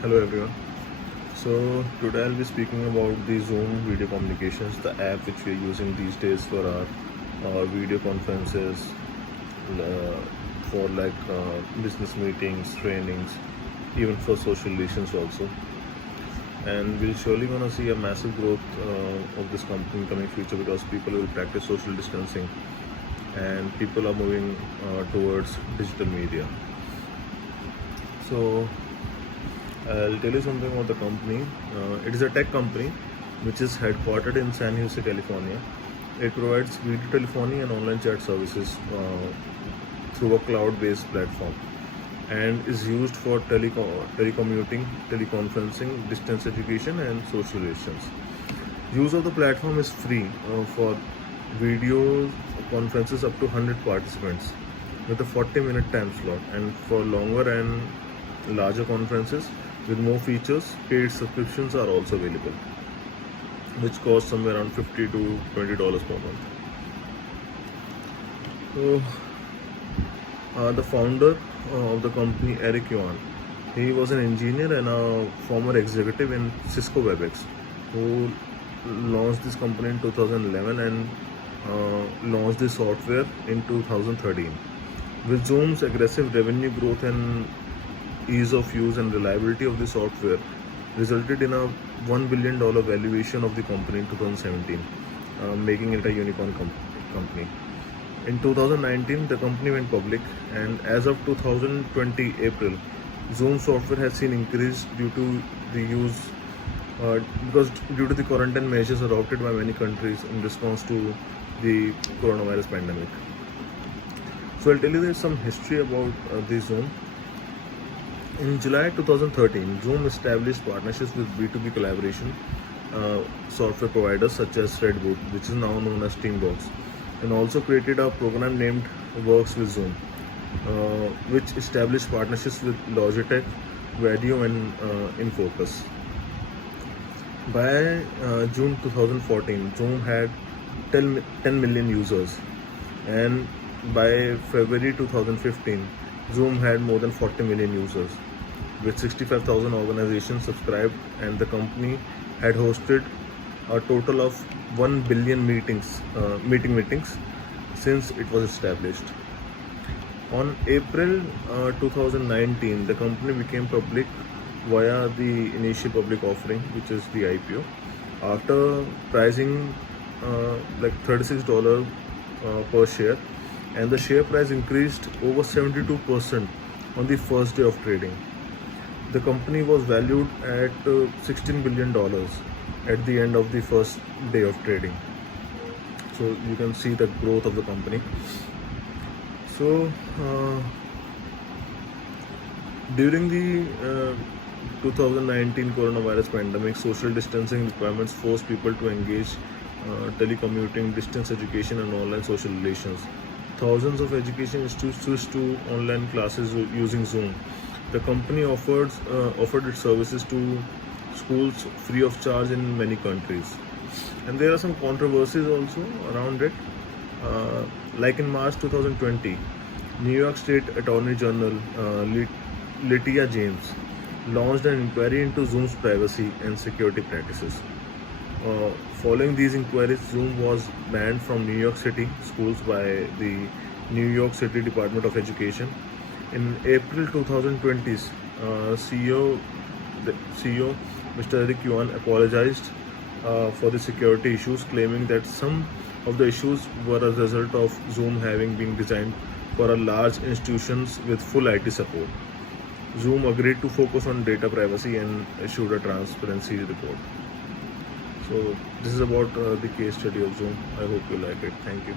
Hello everyone. So today I'll be speaking about the Zoom video communications, the app which we are using these days for our video conferences, uh, for business meetings, trainings, even for social relations also. And we're surely gonna see a massive growth of this company in coming future because people will practice social distancing and people are moving towards digital media. So I'll tell you something about the company. It is a tech company which is headquartered in San Jose, California. It provides video telephony and online chat services through a cloud-based platform and is used for telecommuting, teleconferencing, distance education, and social relations. Use of the platform is free for video conferences up to 100 participants with a 40-minute time slot, and for longer and larger conferences with more features, paid subscriptions are also available, which cost somewhere around $50 to $20 per month. So, the founder of the company, Eric Yuan, he was an engineer and a former executive in Cisco WebEx, who launched this company in 2011 and launched the software in 2013. With Zoom's aggressive revenue growth and ease of use and reliability of the software resulted in a $1 billion valuation of the company in 2017, making it a unicorn company. In 2019, the company went public, and as of 2020 April, Zoom software has seen increase due to the use because due to the quarantine measures adopted by many countries in response to the coronavirus pandemic. So I'll tell you there's some history about the Zoom. In July 2013, Zoom established partnerships with B2B collaboration software providers such as Redboot, which is now known as Teambox, and also created a program named Works with Zoom, which established partnerships with Logitech, Video, and Infocus. By June 2014, Zoom had 10 million users, and by February 2015, Zoom had more than 40 million users, with 65,000 organizations subscribed, and the company had hosted a total of 1 billion meetings since it was established. On April 2019, the company became public via the initial public offering, which is the IPO, after pricing like $36 per share, and the share price increased over 72% on the first day of trading. The company was valued at $16 billion at the end of the first day of trading. So you can see the growth of the company. So during the 2019 coronavirus pandemic, social distancing requirements forced people to engage telecommuting, distance education, and online social relations. Thousands of education institutes switched to online classes using Zoom. The company offered its services to schools free of charge in many countries. And there are some controversies also around it. Like in March 2020, New York State Attorney General Letitia James launched an inquiry into Zoom's privacy and security practices. Following these inquiries, Zoom was banned from New York City schools by the New York City Department of Education. In April 2020, CEO Mr. Eric Yuan apologized for the security issues, claiming that some of the issues were a result of Zoom having been designed for a large institutions with full IT support. Zoom agreed to focus on data privacy and issued a transparency report. So this is about the case study of Zoom. I hope you like it. Thank you.